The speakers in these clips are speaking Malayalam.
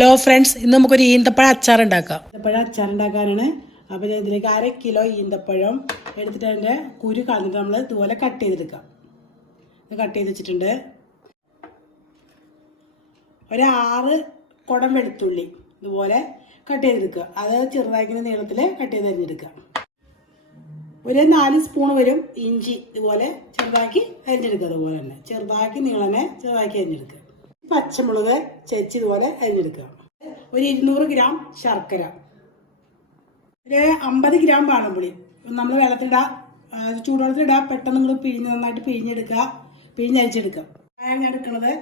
ഹലോ ഫ്രണ്ട്സ് ഇന്ന് നമുക്കൊരു ഈന്തപ്പഴ അച്ചാർ ഉണ്ടാക്കാം ഈന്തപ്പഴ അച്ചാർ ഉണ്ടാക്കാനാണ് അപ്പോൾ ഞാൻ ഇതിലേക്ക് അര കിലോ ഈന്തപ്പഴം എടുത്തിട്ട് അതിന്റെ കുരു കളഞ്ഞിട്ട് നമ്മൾ ഇതുപോലെ കട്ട് ചെയ്തെടുക്കാം. കട്ട് ചെയ്ത് വെച്ചിട്ടുണ്ട്. ഒരു ആറ് കുടം വെളുത്തുള്ളി ഇതുപോലെ കട്ട് ചെയ്തെടുക്കുക. അത് ചെറുതാക്കിന്റെ നീളത്തിൽ കട്ട് ചെയ്ത് അരിഞ്ഞെടുക്കുക. ഒരു നാല് സ്പൂൺ വരും ഇഞ്ചി ഇതുപോലെ ചെറുതാക്കി അരിഞ്ഞെടുക്കുക അതുപോലെ തന്നെ. ചെറുതാക്കി നീളമേ ചെറുതാക്കി അരിഞ്ഞെടുക്കുക. പച്ചമുളക് ഇതുപോലെ അരിഞ്ഞെടുക്കുക. ഒരു ഇരുന്നൂറ് ഗ്രാം ശർക്കര. ഒരു അമ്പത് ഗ്രാം പാണമ്പുളി നമ്മൾ വെള്ളത്തിലിടാ ആ, ചൂടുവെള്ളത്തിലിടാ പെട്ടെന്ന് നിങ്ങൾ പിഴിഞ്ഞ് നന്നായിട്ട് പിഴിഞ്ഞെടുക്കുക പിഴിഞ്ഞരിച്ചെടുക്കുക. ഞാൻ എടുക്കുന്നത്.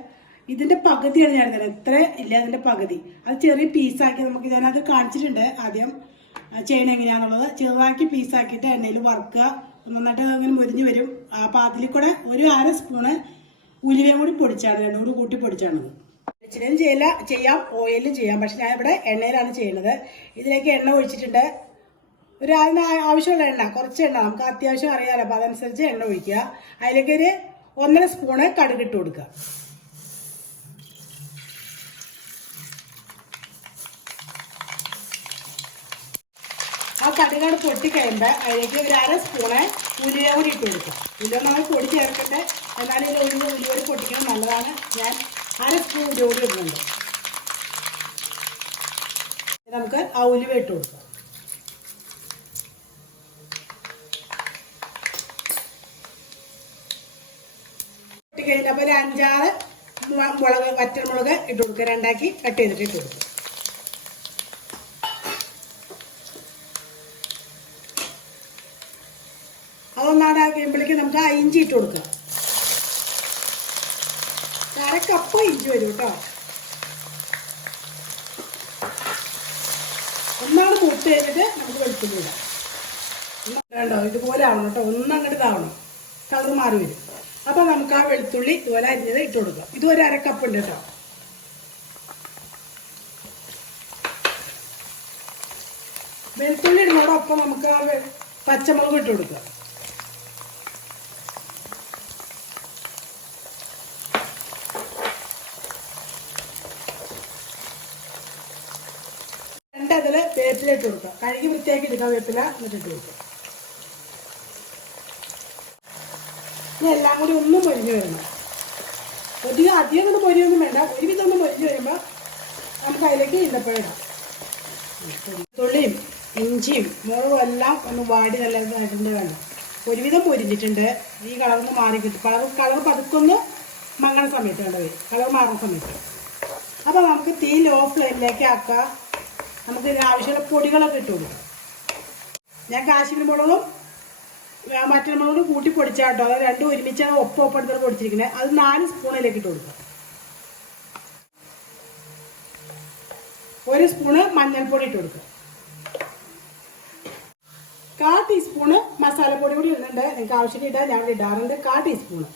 ഇതിന്റെ പകുതിയാണ് ഞാൻ എടുക്കുന്നത്. എത്ര ഇല്ല അതിന്റെ പകുതി. അത് ചെറിയ പീസാക്കി നമുക്ക് ഞാനത് കാണിച്ചിട്ടുണ്ട് ആദ്യം. ചെയ്യണ എങ്ങനെയാണുള്ളത് ചെറുതാക്കി പീസാക്കിയിട്ട് എണ്ണയിൽ വറുക്കുക. നന്നായിട്ട് അങ്ങനെ മുരിഞ്ഞ് വരും. അപ്പോൾ അതിൽ കൂടെ ഒരു അര സ്പൂണ് ഉലുവയും കൂടി പൊടിച്ചാണ് രണ്ടും കൂടി കൂട്ടി പൊടിച്ചാണത് വെളിച്ചെണ്ണയും ചെയ്യില്ല ചെയ്യാം ഓയിലും ചെയ്യാം. പക്ഷെ ഞാൻ ഇവിടെ എണ്ണയിലാണ് ചെയ്യുന്നത്. ഇതിലേക്ക് എണ്ണ ഒഴിച്ചിട്ടുണ്ട്. ഒരു അതിന് ആവശ്യമുള്ള എണ്ണ കുറച്ച് എണ്ണ. നമുക്ക് അത്യാവശ്യം അറിയാമല്ലോ അപ്പോൾ അതനുസരിച്ച് എണ്ണ ഒഴിക്കുക. അതിലേക്ക് ഒരു ഒന്നര സ്പൂണ് കടുക് ഇട്ട് കൊടുക്കുക. ആ കടുകാട് പൊട്ടി കഴിയുമ്പോൾ അതിലേക്ക് ഒരു അര സ്പൂണ് ഉലുവ കൂടി ഇട്ട് കൊടുക്കുക. ഉലുവ നമ്മൾ പൊടി ചേർക്കട്ടെ എന്നാലും ഇതിൽ ഒരു ഉലുവ പൊട്ടിക്കണം. നല്ലതാണ്. ഞാൻ അര സ്പൂൺ ഉലുവ ഇടുന്നുണ്ട്. നമുക്ക് ആ ഉലുവ ഇട്ട് കൊടുക്കാം. കഴിഞ്ഞപ്പോൾ ഒരു അഞ്ചാറ് മുളക് വറ്റൽമുളക് ഇട്ട് കൊടുക്കുക രണ്ടാക്കി കട്ട് ചെയ്തിട്ട് ഇട്ട് കൊടുക്കുക അതൊന്നാടാക്കിയപ്പോഴേക്ക് നമുക്ക് ആ ഇഞ്ചി ഇട്ട് കൊടുക്കാം. അര കപ്പ് ഇഞ്ചി വരും കേട്ടോ ഒന്നാണ് മൂത്ത് കഴിഞ്ഞിട്ട് നമുക്ക് വെളുത്തുള്ളി ഇടാം വേണ്ടോ ഇതുപോലെ ആവണം കേട്ടോ. ഒന്നങ്ങോട്ട് ഇതാവണം. കളർ മാറി വരും. അപ്പോൾ നമുക്ക് ആ വെളുത്തുള്ളി ഇതുപോലെ അരിഞ്ഞത് ഇട്ട് കൊടുക്കാം ഇതുപോലെ ഒരു അര കപ്പ് ഉണ്ട് കേട്ടോ. വെളുത്തുള്ളി ഇടുന്നതോടൊപ്പം നമുക്ക് ആ പച്ചമുളക് ഇട്ട് കൊടുക്കാം രണ്ടതിൽ വേപ്പില ഇട്ട് കൊടുക്കാം കഴുകി വൃത്തിയാക്കി എടുക്കാം വേപ്പില എന്നിട്ട് ഇട്ട് കൊടുക്കാം ഇനി എല്ലാം കൂടി ഒന്നും പൊരിഞ്ഞു വരണം അധികം അധികം ഒന്നും പൊരിയൊന്നും വേണ്ട. ഒരുവിധം ഒന്ന് പൊരിഞ്ഞു വരുമ്പോൾ നമുക്ക് അതിലേക്ക് ഈന്തപ്പഴം ഇടാം. തുള്ളിയും ഇഞ്ചിയും മുളകും എല്ലാം ഒന്ന് വാടി നല്ല ഇതായിട്ടുണ്ട് വേണം ഒരുവിധം പൊരിഞ്ഞിട്ടുണ്ട്. ഈ കളറൊന്ന് മാറി കിട്ടും. കളർ കളർ പതുക്കൊന്ന് മങ്ങണ സമയത്ത് വേണ്ട വരും. കളർ മാറുന്ന സമയത്ത്. അപ്പോൾ നമുക്ക് തീ ലോ ഫ്ലെയിമിലേക്ക് ആക്കുക. നമുക്ക് ആവശ്യമുള്ള പൊടികളൊക്കെ ഇട്ടുള്ളൂ ഞാൻ കാശ്മീർ മുളകും മറ്റൊരു കൂട്ടി പൊടിച്ചാട്ടോ അത് രണ്ടും ഒരുമിച്ചാണ് ഒപ്പം ഒപ്പം എടുത്താണ് പൊടിച്ചിരിക്കുന്നത്. അത് നാല് സ്പൂണിലേക്ക് ഇട്ട് കൊടുക്കാം. ഒരു സ്പൂണ് മഞ്ഞൾപ്പൊടി ഇട്ട് കൊടുക്കുക കാ ടീസ്പൂണ് മസാലപ്പൊടി കൂടി ഇടുന്നുണ്ട്. നിങ്ങൾക്ക് ആവശ്യത്തിന് ഇടാൻ ഞാൻ ഇടാറുണ്ട്. കാ ടീസ്പൂണ്.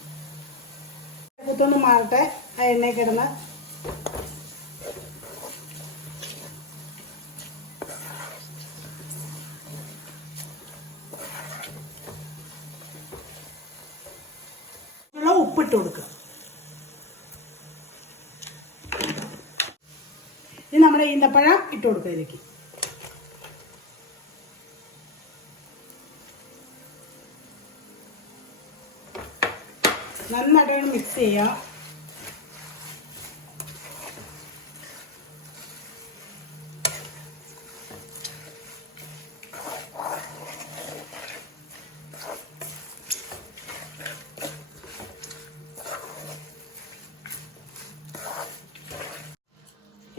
കുത്തൊന്ന് മാറട്ടെ. ആ എണ്ണയിൽ കിടന്ന് ഉപ്പിട്ട് കൊടുക്കുക. ഇനി നമ്മുടെ ഈന്തപ്പഴം ഇട്ട് കൊടുക്കുക ഇതിലേക്ക്. നന്നായിട്ട് മിക്സ് ചെയ്യുക.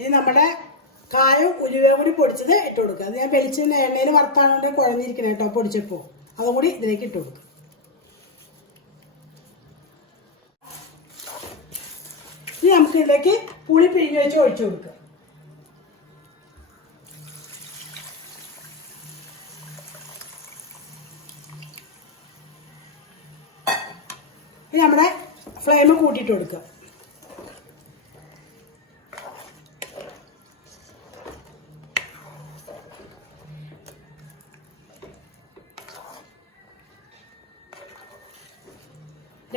ഇനി നമ്മുടെ കായം ഉലുവയും കൂടി പൊടിച്ചത് ഇട്ട് കൊടുക്കുക. അത് ഞാൻ വെളിച്ചെണ്ണ എണ്ണയിൽ വറുത്താണോണ്ട് കുഴഞ്ഞിരിക്കണം കേട്ടോ പൊടിച്ചപ്പോൾ. അതും കൂടി ഇതിലേക്ക് ഇട്ട് കൊടുക്കുക ഇനി നമുക്ക് ഇതിലേക്ക് പുളി പിഴിഞ്ഞ് വെച്ച് ഒഴിച്ചു കൊടുക്കുക. ഇനി നമ്മുടെ ഫ്ലെയിം കൂട്ടിയിട്ട് കൊടുക്കുക.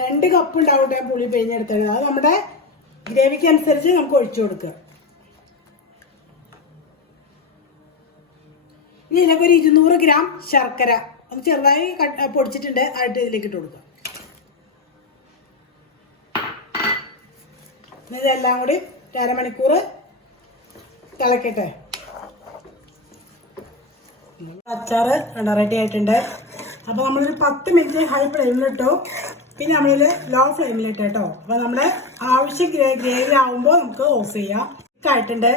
രണ്ട് കപ്പ് ഉണ്ടാവട്ടെ ഞാൻ പുളി പിഴിഞ്ഞെടുത്തത്. അത് നമ്മുടെ ഗ്രേവിക്ക് അനുസരിച്ച് നമുക്ക് ഒഴിച്ചു കൊടുക്കുക ഇനി ഇതിലേക്ക് ഒരു ഇരുന്നൂറ് ഗ്രാം ശർക്കര. ഒന്ന് ചെറുതായി പൊടിച്ചിട്ടുണ്ട്. ആയിട്ട് ഇതിലേക്ക് ഇട്ട് കൊടുക്കുക ഇതെല്ലാം കൂടി അരമണിക്കൂർ തിളക്കട്ടെ. അച്ചാറ് റെഡി ആയിട്ടുണ്ട്. അപ്പോൾ നമ്മളൊരു പത്ത് മിനിറ്റ് ഹൈ ഫ്ലെയിമിലിട്ടു പിന്നെ നമ്മളിൽ ലോ ഫ്ലെയിമിലിട്ട് കേട്ടോ അപ്പോൾ നമ്മുടെ ആവശ്യം ഗ്രേവി ആവുമ്പോൾ നമുക്ക് ഓഫ് ചെയ്യാം. തിക്കായിട്ടുണ്ട്.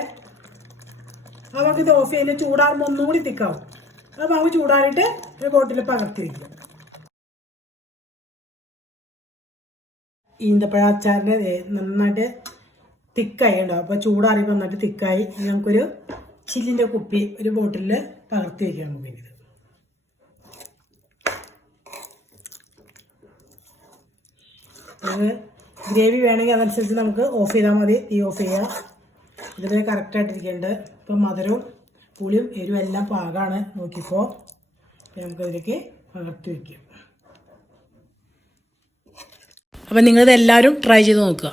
അപ്പോൾ നമുക്ക് ഇത് ഓഫ് ചെയ്യുന്ന ചൂടാകുമ്പോൾ ഒന്നുകൂടി തിക്കാവും അപ്പോൾ നമുക്ക് ചൂടാറിയിട്ട് ഒരു ബോട്ടിൽ പകർത്തി വയ്ക്കും ഈന്തപ്പഴ അച്ചാറിന്റെ നന്നായിട്ട് തിക്കായി ഉണ്ടോ അപ്പോൾ ചൂടാറി നന്നായിട്ട് തിക്കായി. നമുക്കൊരു ചില്ലിന്റെ കുപ്പി ഒരു ബോട്ടിലിൽ പകർത്തി വയ്ക്കാം നമുക്ക് ഇത് ഗ്രേവി വേണമെങ്കിൽ അതനുസരിച്ച് നമുക്ക് ഓഫ് ചെയ്താൽ മതി തീ ഓഫ് ചെയ്യുക ഇതിൽ കറക്റ്റായിട്ടിരിക്കേണ്ടത് ഇപ്പം മധുരവും പുളിയും എരിവും എല്ലാം പാകമാണ് നോക്കിയപ്പോൾ നമുക്കതിലേക്ക് പകർത്തി വയ്ക്കാം അപ്പം നിങ്ങളിത് എല്ലാവരും ട്രൈ ചെയ്ത് നോക്കുക.